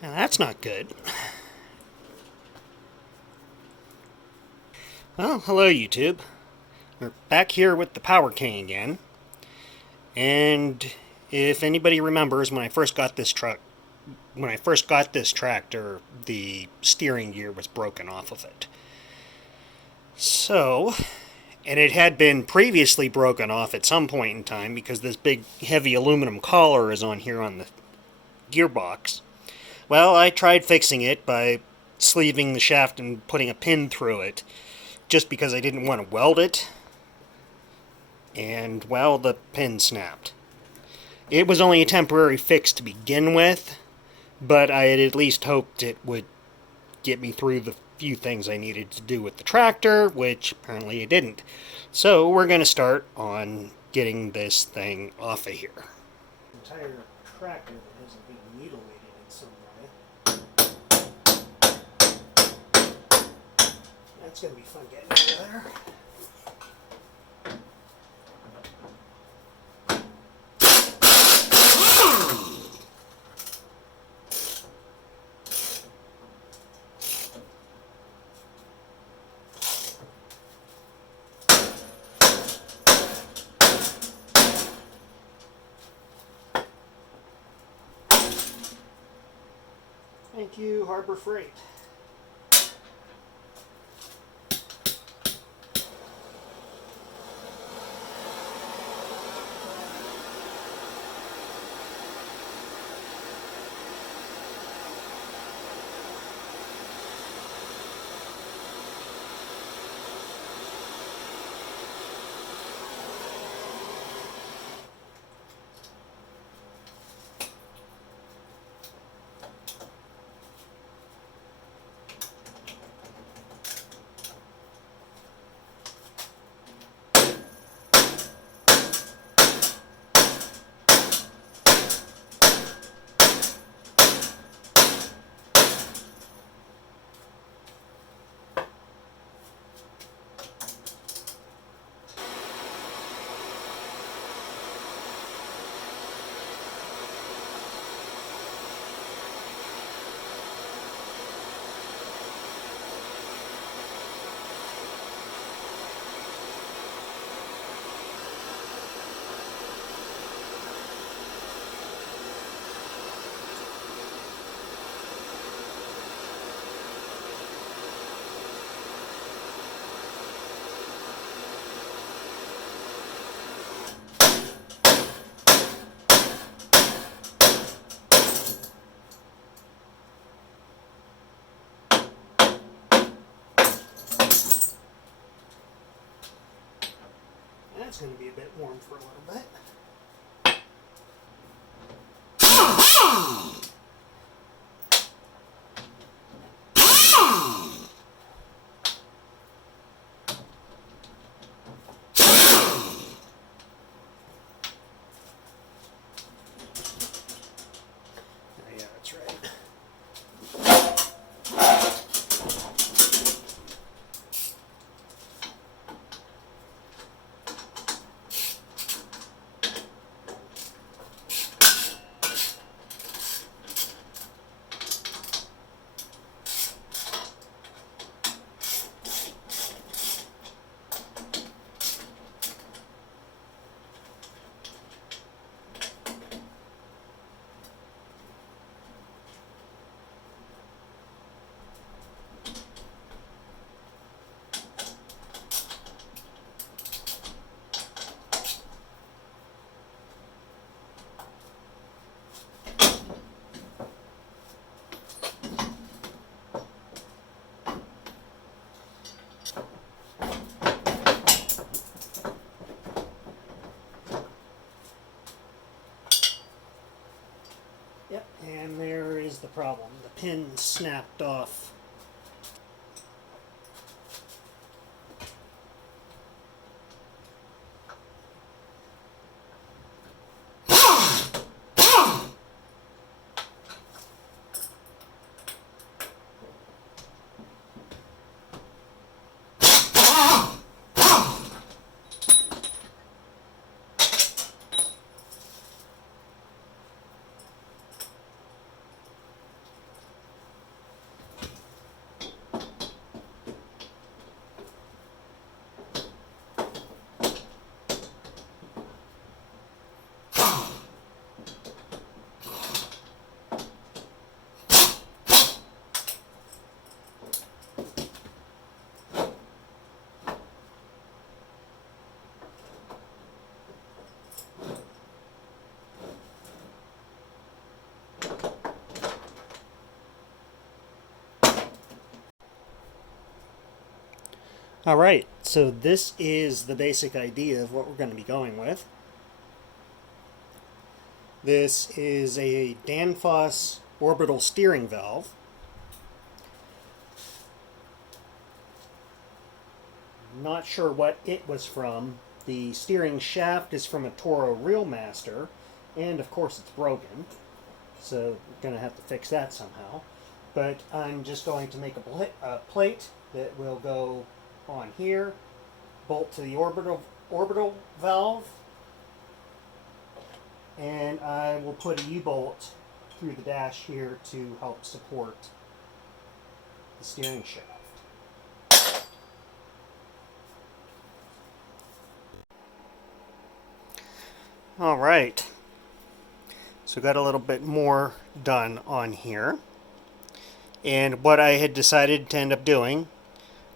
Now that's not good. Well, hello YouTube. We're back here with the Power King again. And if anybody remembers, when I first got this tractor, the steering gear was broken off of it. So, and it had been previously broken off at some point in time because this big heavy aluminum collar is on here on the gearbox. Well, I tried fixing it by sleeving the shaft and putting a pin through it, just because I didn't want to weld it. And, well, the pin snapped. It was only a temporary fix to begin with, but I had at least hoped it would get me through the few things I needed to do with the tractor, which apparently it didn't. So we're going to start on getting this thing off of here. Entire tractor that isn't being mutilated in some way. That's going to be fun getting out of there. Thank you, Harbor Freight. That's going to be a bit warm for a little bit. Oh, yeah, that's right. Yep, and there is the problem. The pin snapped off. Alright, so this is the basic idea of what we're going to be going with. This is a Danfoss orbital steering valve. Not sure what it was from. The steering shaft is from a Toro Reelmaster, and of course it's broken, so we're going to have to fix that somehow. But I'm just going to make a plate that will go on here, bolt to the orbital valve, and I will put a U-bolt through the dash here to help support the steering shaft. Alright, so got a little bit more done on here. And what I had decided to end up doing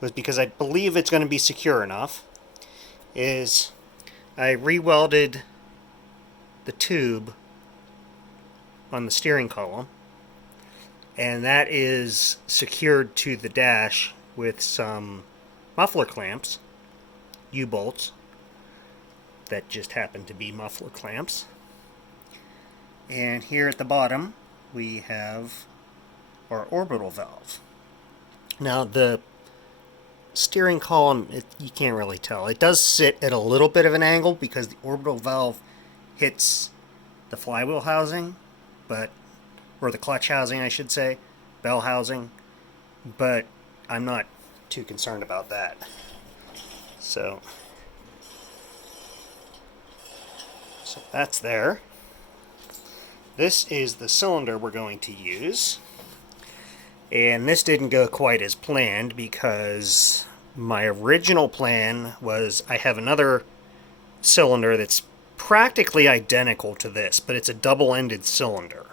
was, because I believe it's going to be secure enough, is I re-welded the tube on the steering column, and that is secured to the dash with some muffler clamps, U-bolts, that just happen to be muffler clamps. And here at the bottom we have our orbital valve. Now the steering column, you can't really tell. It does sit at a little bit of an angle because the orbital valve hits the flywheel housing, or the clutch housing I should say, bell housing, but I'm not too concerned about that. So that's there. This is the cylinder we're going to use. And this didn't go quite as planned, because my original plan was I have another cylinder that's practically identical to this, but it's a double-ended cylinder.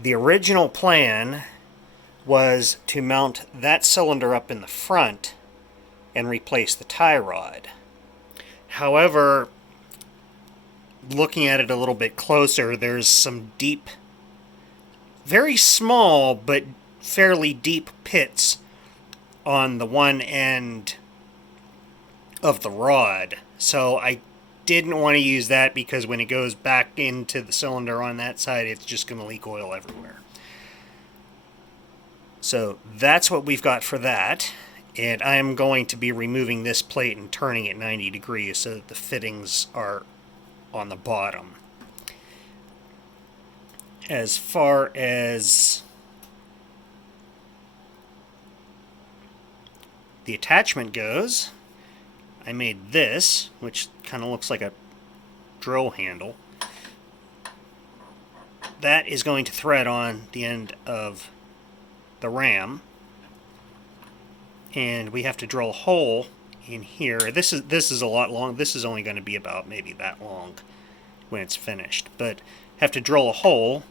The original plan was to mount that cylinder up in the front and replace the tie rod. However, looking at it a little bit closer, there's some deep, very small but fairly deep pits on the one end of the rod. So I didn't want to use that, because when it goes back into the cylinder on that side, it's just going to leak oil everywhere. So that's what we've got for that. And I'm going to be removing this plate and turning it 90 degrees so that the fittings are on the bottom. As far as the attachment goes, I made this, which kind of looks like a drill handle. That is going to thread on the end of the ram, and we have to drill a hole in here. This is a lot long. This is only going to be about maybe that long when it's finished, but have to drill a hole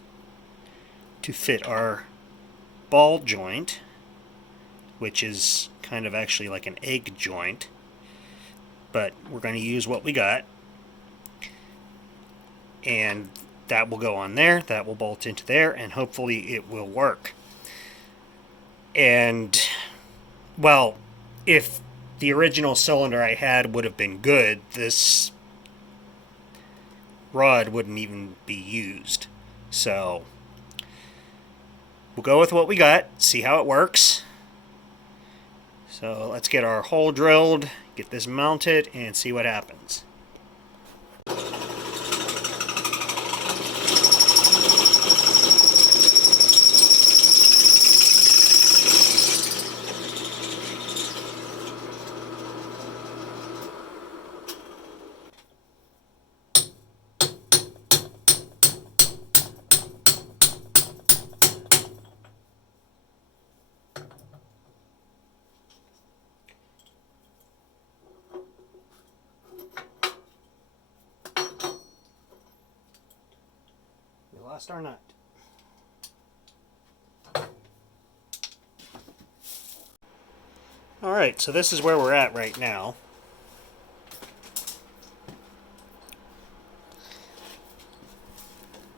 to fit our ball joint, which is kind of actually like an egg joint, but we're going to use what we got. And that will go on there, that will bolt into there, and hopefully it will work. And, well, if the original cylinder I had would have been good, this rod wouldn't even be used. So we'll go with what we got, see how it works. So let's get our hole drilled, get this mounted, and see what happens. Lost our nut. Alright, so this is where we're at right now.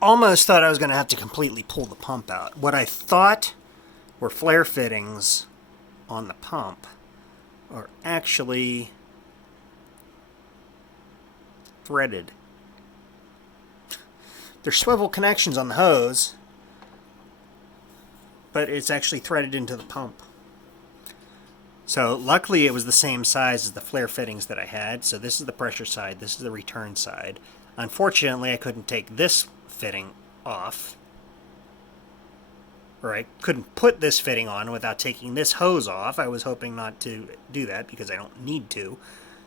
Almost thought I was going to have to completely pull the pump out. What I thought were flare fittings on the pump are actually threaded. There's swivel connections on the hose, but it's actually threaded into the pump. So luckily it was the same size as the flare fittings that I had. So this is the pressure side, this is the return side. Unfortunately, I couldn't take this fitting off. Or I couldn't put this fitting on without taking this hose off. I was hoping not to do that because I don't need to.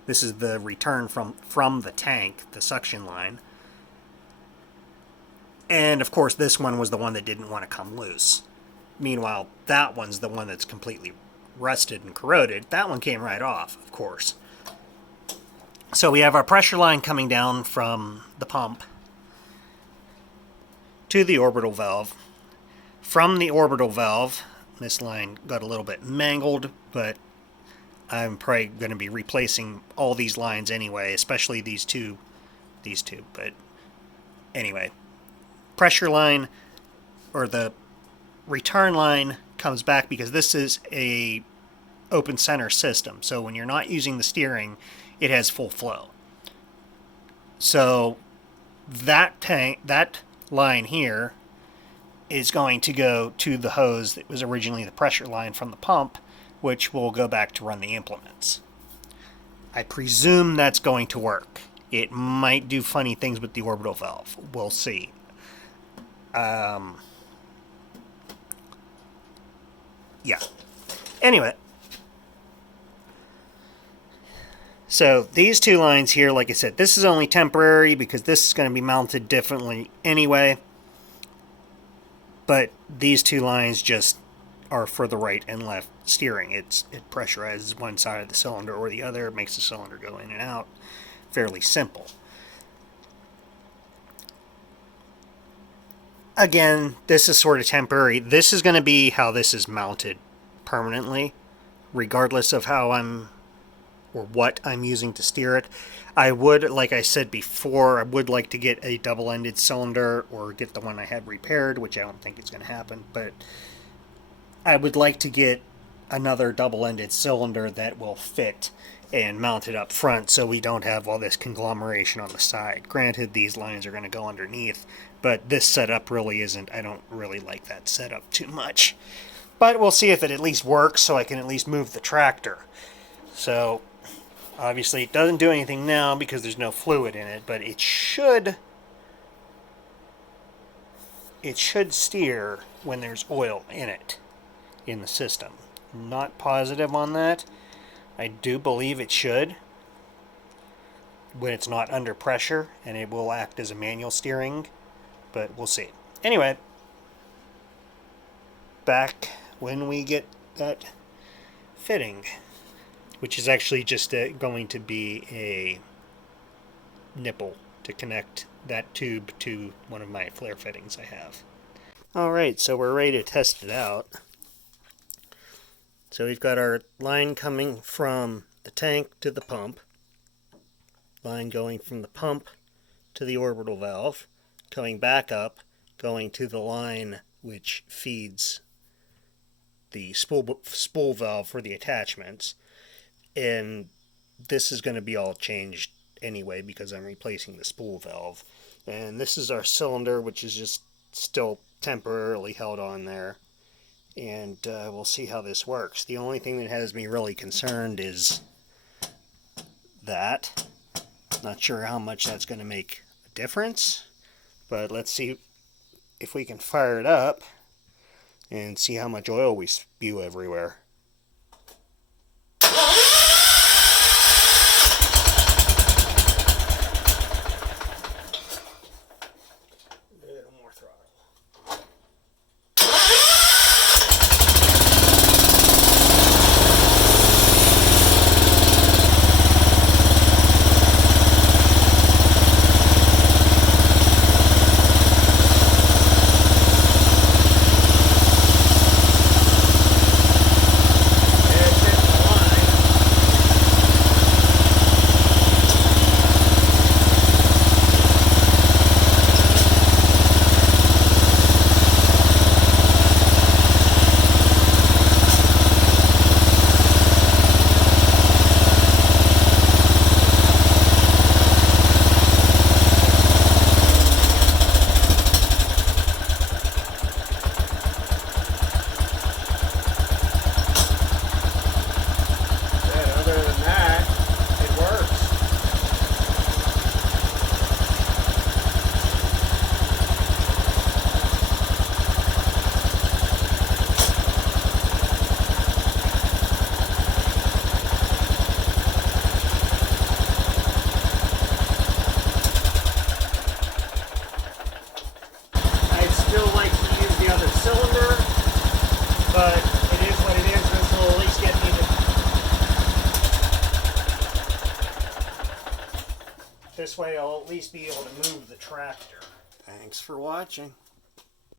This is the return from the tank, the suction line. And of course this one was the one that didn't want to come loose. Meanwhile, that one's the one that's completely rusted and corroded. That one came right off, of course. So we have our pressure line coming down from the pump to the orbital valve. From the orbital valve, this line got a little bit mangled, but I'm probably going to be replacing all these lines anyway, especially these two. But anyway, pressure line, or the return line, comes back because this is a open center system. So when you're not using the steering, it has full flow. So that line here is going to go to the hose that was originally the pressure line from the pump, which will go back to run the implements. I presume that's going to work. It might do funny things with the orbital valve. We'll see. Yeah. Anyway. So these two lines here, like I said, this is only temporary because this is going to be mounted differently anyway. But these two lines just are for the right and left steering. It pressurizes one side of the cylinder or the other. It makes the cylinder go in and out. Fairly simple. Again, this is sort of temporary. This is going to be how this is mounted permanently, regardless of how or what I'm using to steer it. I would, like I said before, I would like to get a double-ended cylinder or get the one I had repaired, which I don't think is going to happen, but I would like to get another double-ended cylinder that will fit and mount it up front so we don't have all this conglomeration on the side. Granted, these lines are going to go underneath, but this setup really isn't. I don't really like that setup too much. But we'll see if it at least works so I can at least move the tractor. So obviously it doesn't do anything now because there's no fluid in it, but it should steer when there's oil in it, in the system. I'm not positive on that. I do believe it should when it's not under pressure, and it will act as a manual steering, but we'll see. Anyway, back when we get that fitting, which is actually just going to be a nipple to connect that tube to one of my flare fittings I have. Alright, so we're ready to test it out. So we've got our line coming from the tank to the pump, line going from the pump to the orbital valve, going back up, going to the line which feeds the spool valve for the attachments. And this is going to be all changed anyway because I'm replacing the spool valve. And this is our cylinder, which is just still temporarily held on there. And we'll see how this works. The only thing that has me really concerned is that. Not sure how much that's going to make a difference, but let's see if we can fire it up and see how much oil we spew everywhere. This way I'll at least be able to move the tractor. Thanks for watching.